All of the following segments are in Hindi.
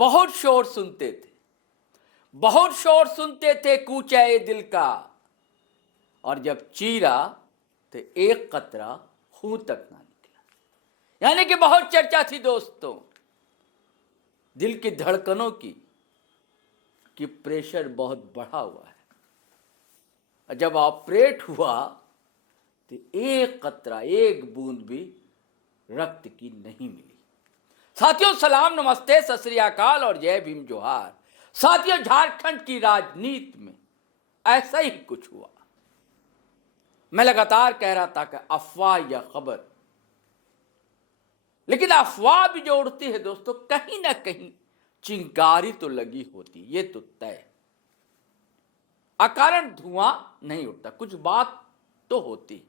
बहुत शोर सुनते थे, बहुत शोर सुनते थे कूचे दिल का, और जब चीरा तो एक कतरा खून तक ना निकला। यानी कि बहुत चर्चा थी दोस्तों दिल की धड़कनों की कि प्रेशर बहुत बढ़ा हुआ है, और जब ऑपरेट हुआ तो एक कतरा, एक बूंद भी रक्त की नहीं मिली। साथियों सलाम, नमस्ते, सत श्री अकाल और जय भीम जोहार। साथियों झारखंड की राजनीति में ऐसा ही कुछ हुआ। मैं लगातार कह रहा था कि अफवाह या खबर, लेकिन अफवाह भी जो उड़ती है दोस्तों कहीं ना कहीं चिंगारी तो लगी होती, ये तो तय। अकारण धुआं नहीं उठता, कुछ बात तो होती,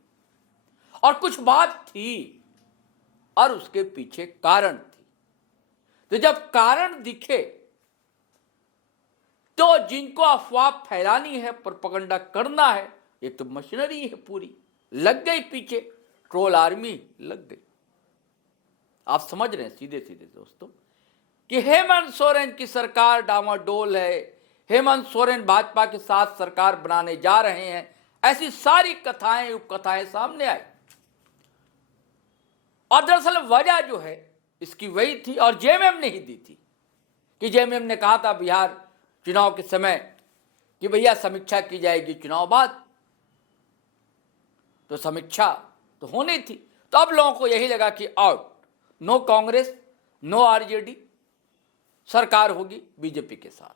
और कुछ बात थी और उसके पीछे कारण थी। तो जब कारण दिखे तो जिनको अफवाह फैलानी है, प्रोपेगेंडा करना है, ये तो मशीनरी है पूरी लग गई पीछे, ट्रोल आर्मी लग गई। आप समझ रहे हैं सीधे सीधे दोस्तों कि हेमंत सोरेन की सरकार डामाडोल है, हेमंत सोरेन भाजपा के साथ सरकार बनाने जा रहे हैं, ऐसी सारी कथाएं उपकथाएं सामने आई। और दरअसल वजह जो है इसकी वही थी, और जेएमएम ने ही दी थी कि जेएमएम ने कहा था बिहार चुनाव के समय कि भैया समीक्षा की जाएगी चुनाव बाद, तो समीक्षा तो होनी थी। तो अब लोगों को यही लगा कि out, no Congress, no RJD, सरकार होगी बीजेपी के साथ।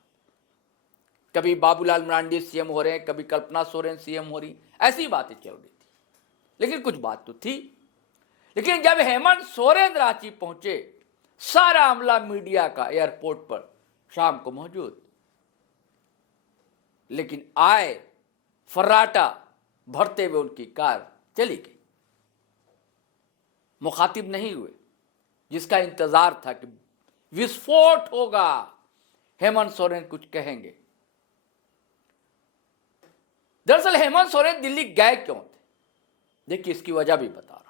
कभी बाबूलाल मरांडी सीएम हो रहे हैं, कभी कल्पना सोरेन सीएम हो रही, ऐसी बातें चल रही थी। लेकिन कुछ बात तो थी। लेकिन जब हेमंत सोरेन रांची पहुंचे, सारा अमला मीडिया का एयरपोर्ट पर शाम को मौजूद, लेकिन आए फर्राटा भरते हुए उनकी कार चली गई। मुखातिब नहीं हुए, जिसका इंतजार था कि विस्फोट होगा, हेमंत सोरेन कुछ कहेंगे। दरअसल हेमंत सोरेन दिल्ली गए क्यों थे, देखिए इसकी वजह भी बता रहा हूं।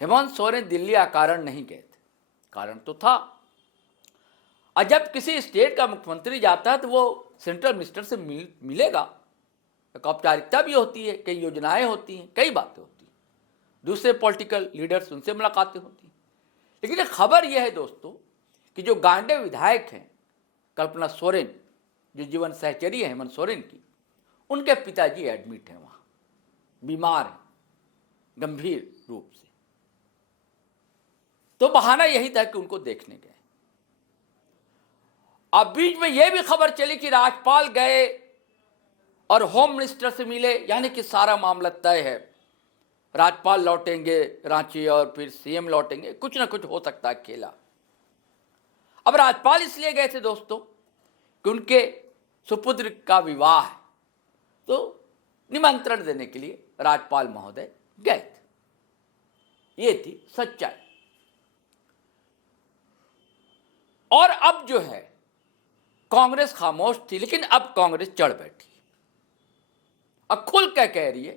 हेमंत सोरेन दिल्ली अकारण नहीं गए थे, कारण तो था। और जब किसी स्टेट का मुख्यमंत्री जाता है तो वो सेंट्रल मिनिस्टर से मिलेगा, एक औपचारिकता भी होती है, कई योजनाएं होती हैं, कई बातें होती हैं, दूसरे पॉलिटिकल लीडर्स उनसे मुलाकातें होती हैं। लेकिन खबर यह है दोस्तों कि जो गांडे विधायक हैं कल्पना सोरेन, जो जीवन सहचरी है हेमंत सोरेन की, उनके पिताजी एडमिट हैं वहां, बीमार हैं गंभीर रूप से। तो बहाना यही था कि उनको देखने गए। अब बीच में यह भी खबर चली कि राज्यपाल गए और होम मिनिस्टर से मिले, यानी कि सारा मामला तय है, राज्यपाल लौटेंगे रांची और फिर सीएम लौटेंगे, कुछ ना कुछ हो सकता है खेला। अब राज्यपाल इसलिए गए थे दोस्तों कि उनके सुपुत्र का विवाह है, तो निमंत्रण देने के लिए राज्यपाल महोदय गए थे। ये थी सच्चाई। और अब जो है कांग्रेस खामोश थी, लेकिन अब कांग्रेस चढ़ बैठी, अब खुल कर कह रही है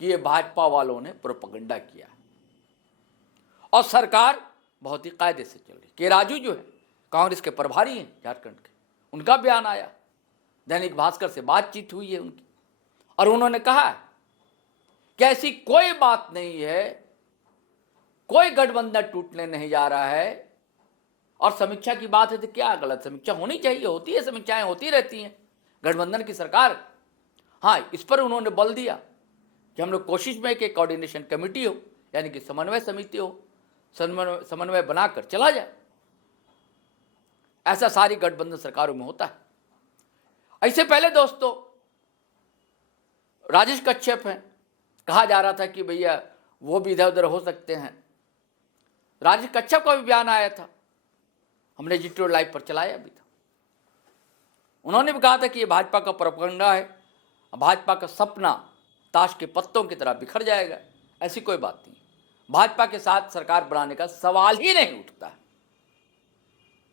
कि ये भाजपा वालों ने प्रोपेगेंडा किया और सरकार बहुत ही कायदे से चल रही। के राजू जो है कांग्रेस के प्रभारी हैं झारखंड के, उनका बयान आया, दैनिक भास्कर से बातचीत हुई है उनकी, और उन्होंने कहा कि ऐसी कोई बात नहीं है, कोई गठबंधन टूटने नहीं जा रहा है। और समीक्षा की बात है तो क्या गलत, समीक्षा होनी चाहिए, होती है, समीक्षाएं होती रहती हैं, गठबंधन की सरकार। हाँ, इस पर उन्होंने बल दिया कि हम लोग कोशिश में कि कोऑर्डिनेशन कमेटी हो, यानी कि समन्वय समिति हो, समन्वय बनाकर चला जाए। ऐसा सारी गठबंधन सरकारों में होता है। ऐसे पहले दोस्तों राजेश कश्यप हैं, कहा जा रहा था कि भैया वो भी इधर उधर हो सकते हैं। राजेश कश्यप का भी बयान आया था, हमने जीटीओ लाइव पर चलाया भी था। उन्होंने भी कहा था कि ये भाजपा का प्रोपेगेंडा है, भाजपा का सपना ताश के पत्तों की तरह बिखर जाएगा, ऐसी कोई बात नहीं, भाजपा के साथ सरकार बनाने का सवाल ही नहीं उठता है,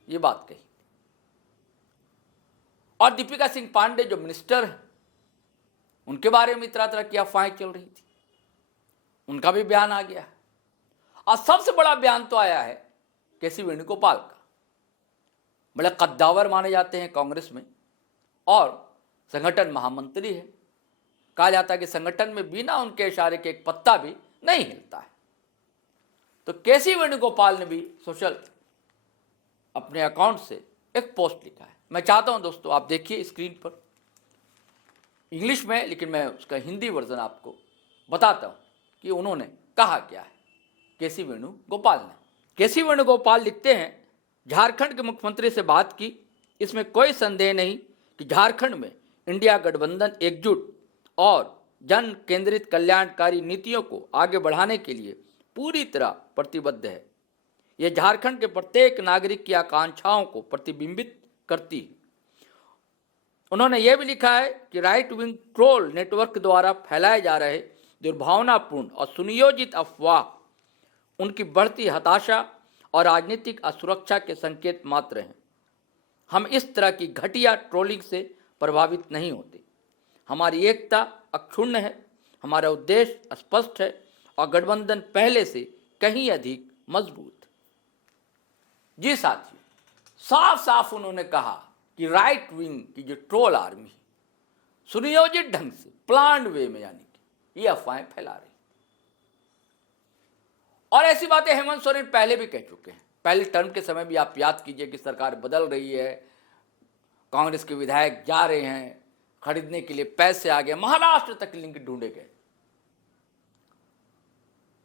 ये बात कही। और दीपिका सिंह पांडे जो मिनिस्टर है, उनके बारे में तरह तरह की अफवाहें चल रही थी, उनका भी बयान आ गया। और सबसे बड़ा बयान तो आया है केसी वेणुगोपाल का, बड़े कद्दावर माने जाते हैं कांग्रेस में और संगठन महामंत्री है। कहा जाता है कि संगठन में बिना उनके इशारे के एक पत्ता भी नहीं हिलता है। तो केसी वेणुगोपाल ने भी सोशल अपने अकाउंट से एक पोस्ट लिखा है। मैं चाहता हूं दोस्तों आप देखिए स्क्रीन पर, इंग्लिश में, लेकिन मैं उसका हिंदी वर्जन आपको बताता हूं कि उन्होंने कहा क्या है। केसी वेणुगोपाल ने, केसी वेणुगोपाल लिखते हैं, झारखंड के मुख्यमंत्री से बात की, इसमें कोई संदेह नहीं कि झारखंड में इंडिया गठबंधन एकजुट और जन केंद्रित कल्याणकारी नीतियों को आगे बढ़ाने के लिए पूरी तरह प्रतिबद्ध है। यह झारखंड के प्रत्येक नागरिक की आकांक्षाओं को प्रतिबिंबित करती है। उन्होंने यह भी लिखा है कि राइट विंग ट्रोल नेटवर्क द्वारा फैलाए जा रहे दुर्भावनापूर्ण और सुनियोजित अफवाह उनकी बढ़ती हताशा और राजनीतिक असुरक्षा के संकेत मात्र हैं। हम इस तरह की घटिया ट्रोलिंग से प्रभावित नहीं होते। हमारी एकता अक्षुण्ण है, हमारा उद्देश्य स्पष्ट है और गठबंधन पहले से कहीं अधिक मजबूत। जी साथियों, साफ साफ उन्होंने कहा कि राइट विंग की जो ट्रोल आर्मी है, सुनियोजित ढंग से प्लान्ड वे में, यानी कि ये अफवाहें फैला रही। और ऐसी बातें हेमंत सोरेन पहले भी कह चुके हैं। पहले टर्म के समय भी आप याद कीजिए कि सरकार बदल रही है, कांग्रेस के विधायक जा रहे हैं, खरीदने के लिए पैसे आ गए, महाराष्ट्र तक लिंक ढूंढे गए।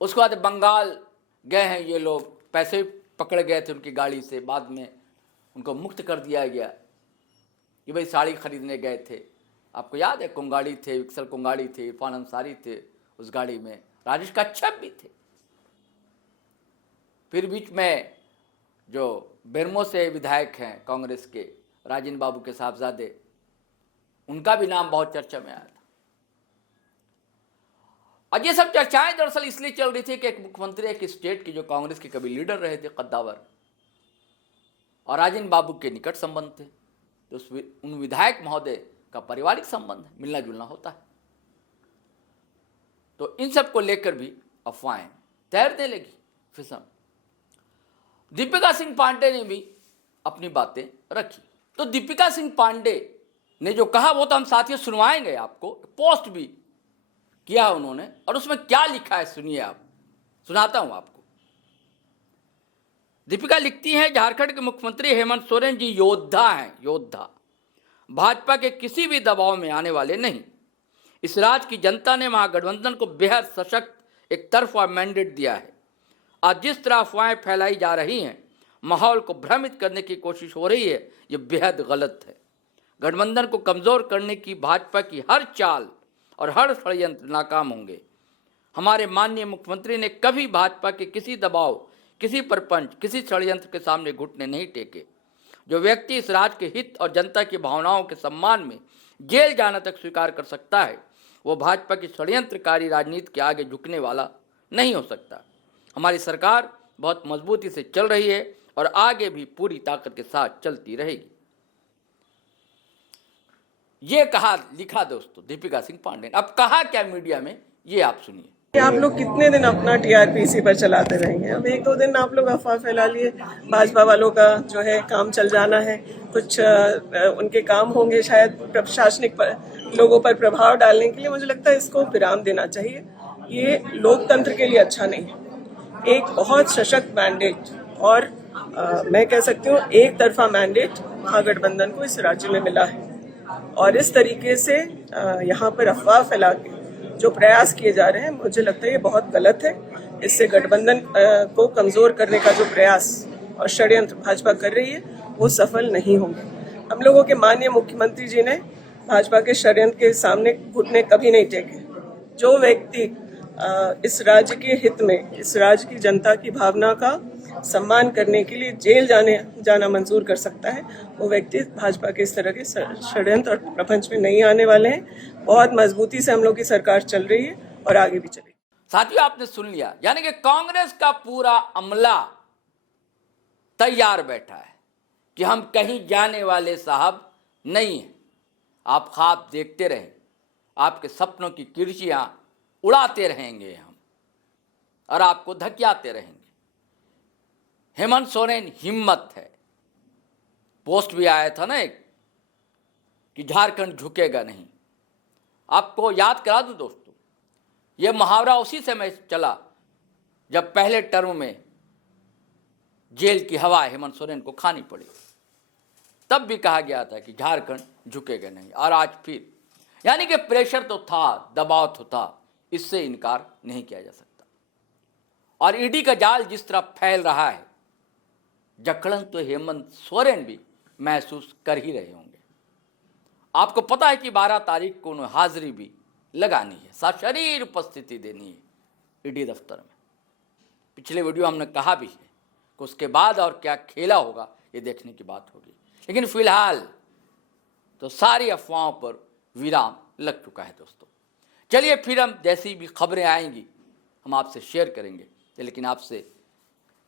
उसके बाद बंगाल गए हैं ये लोग, पैसे पकड़ गए थे उनकी गाड़ी से, बाद में उनको मुक्त कर दिया गया कि भाई साड़ी खरीदने गए थे। आपको याद है, कुंगाड़ी थे, विक्सल कुंगाड़ी थे, इरफान अंसारी थे उस गाड़ी में, राजेश कच्छप भी थे। फिर बीच में जो बेरमो से विधायक हैं कांग्रेस के, राजेंद्र बाबू के साहबजादे, उनका भी नाम बहुत चर्चा में आया था। और ये सब चर्चाएं दरअसल इसलिए चल रही थी कि एक मुख्यमंत्री एक स्टेट के जो कांग्रेस के कभी लीडर रहे थे कद्दावर, और राजेंद्र बाबू के निकट संबंध थे, तो उन विधायक महोदय का पारिवारिक संबंध है, मिलना जुलना होता है। तो इन सब को लेकर भी अफवाहें तैरने लगी फिसम। दीपिका सिंह पांडे ने भी अपनी बातें रखी। तो दीपिका सिंह पांडे ने जो कहा वो तो हम साथियों सुनवाएंगे आपको, पोस्ट भी किया उन्होंने, और उसमें क्या लिखा है सुनिए आप, सुनाता हूं आपको। दीपिका लिखती हैं, झारखंड के मुख्यमंत्री हेमंत सोरेन जी योद्धा हैं, योद्धा, भाजपा के किसी भी दबाव में आने वाले नहीं। इस राज्य की जनता ने महागठबंधन को बेहद सशक्त एक तरफा मैंडेट दिया है। आज जिस तरह अफवाहें फैलाई जा रही हैं, माहौल को भ्रमित करने की कोशिश हो रही है, ये बेहद गलत है। गठबंधन को कमजोर करने की भाजपा की हर चाल और हर षड्यंत्र नाकाम होंगे। हमारे माननीय मुख्यमंत्री ने कभी भाजपा के किसी दबाव, किसी प्रपंच, किसी षड्यंत्र के सामने घुटने नहीं टेके। जो व्यक्ति इस राज्य के हित और जनता की भावनाओं के सम्मान में जेल जाना तक स्वीकार कर सकता है, वो भाजपा की षड्यंत्रकारी राजनीति के आगे झुकने वाला नहीं हो सकता। हमारी सरकार बहुत मजबूती से चल रही है और आगे भी पूरी ताकत के साथ चलती रहेगी। ये कहा, लिखा दोस्तों दीपिका सिंह पांडे। अब कहा क्या मीडिया में, ये आप सुनिए। आप लोग कितने दिन अपना टीआरपी इसी पर चलाते रहेंगे? अब एक दो दिन आप लोग अफवाह फैला लिए, भाजपा वालों का जो है काम चल जाना है, कुछ उनके काम होंगे शायद प्रशासनिक लोगों पर प्रभाव डालने के लिए। मुझे लगता है इसको विराम देना चाहिए, ये लोकतंत्र के लिए अच्छा नहीं है। एक बहुत सशक्त मैंडेट और मैं कह सकती हूँ एक तरफा मैंडेट महागठबंधन को इस राज्य में मिला है, और इस तरीके से यहाँ पर अफवाह फैला के जो प्रयास किए जा रहे हैं, मुझे लगता है ये बहुत गलत है। इससे गठबंधन को कमजोर करने का जो प्रयास और षड्यंत्र भाजपा कर रही है वो सफल नहीं होंगे। हम लोगों के माननीय मुख्यमंत्री जी ने भाजपा के षड्यंत्र के सामने घुटने कभी नहीं टेके। जो व्यक्ति इस राज्य के हित में, इस राज्य की जनता की भावना का सम्मान करने के लिए जेल जाना मंजूर कर सकता है, वो व्यक्ति भाजपा के इस तरह के षड्यंत्र और प्रपंच में नहीं आने वाले हैं। बहुत मजबूती से हम लोग की सरकार चल रही है और आगे भी चलेगी। साथियों आपने सुन लिया, यानी कि कांग्रेस का पूरा अमला तैयार बैठा है कि हम कहीं जाने वाले साहब नहीं हैं। आप ख्वाब देखते रहें, आपके सपनों की किरचियां उड़ाते रहेंगे हम, और आपको धकियाते रहेंगे। हेमंत सोरेन हिम्मत है, पोस्ट भी आया था ना एक कि झारखंड झुकेगा नहीं। आपको याद करा दूं दोस्तों, यह मुहावरा उसी समय चला जब पहले टर्म में जेल की हवा हेमंत सोरेन को खानी पड़ी। तब भी कहा गया था कि झारखंड झुकेगा नहीं, और आज फिर, यानी कि प्रेशर तो था, दबाव तो था, इससे इनकार नहीं किया जा सकता। और ईडी का जाल जिस तरह फैल रहा है, जकड़न तो हेमंत सोरेन भी महसूस कर ही रहे होंगे। आपको पता है कि 12 तारीख को उन्हें हाजिरी भी लगानी है, सशरीर उपस्थिति देनी है ईडी दफ्तर में। पिछले वीडियो हमने कहा भी है कि उसके बाद और क्या खेला होगा ये देखने की बात होगी। लेकिन फिलहाल तो सारी अफवाहों पर विराम लग चुका है दोस्तों। चलिए फिर हम जैसी भी खबरें आएंगी हम आपसे शेयर करेंगे। लेकिन आपसे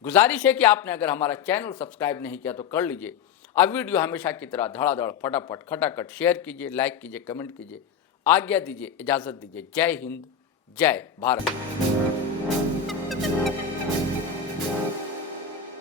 गुजारिश है कि आपने अगर हमारा चैनल सब्सक्राइब नहीं किया तो कर लीजिए। अब वीडियो हमेशा की तरह धड़ाधड़ फटाफट खटाखट शेयर कीजिए, लाइक कीजिए, कमेंट कीजिए। आज्ञा दीजिए, इजाज़त दीजिए। जय हिंद, जय भारत।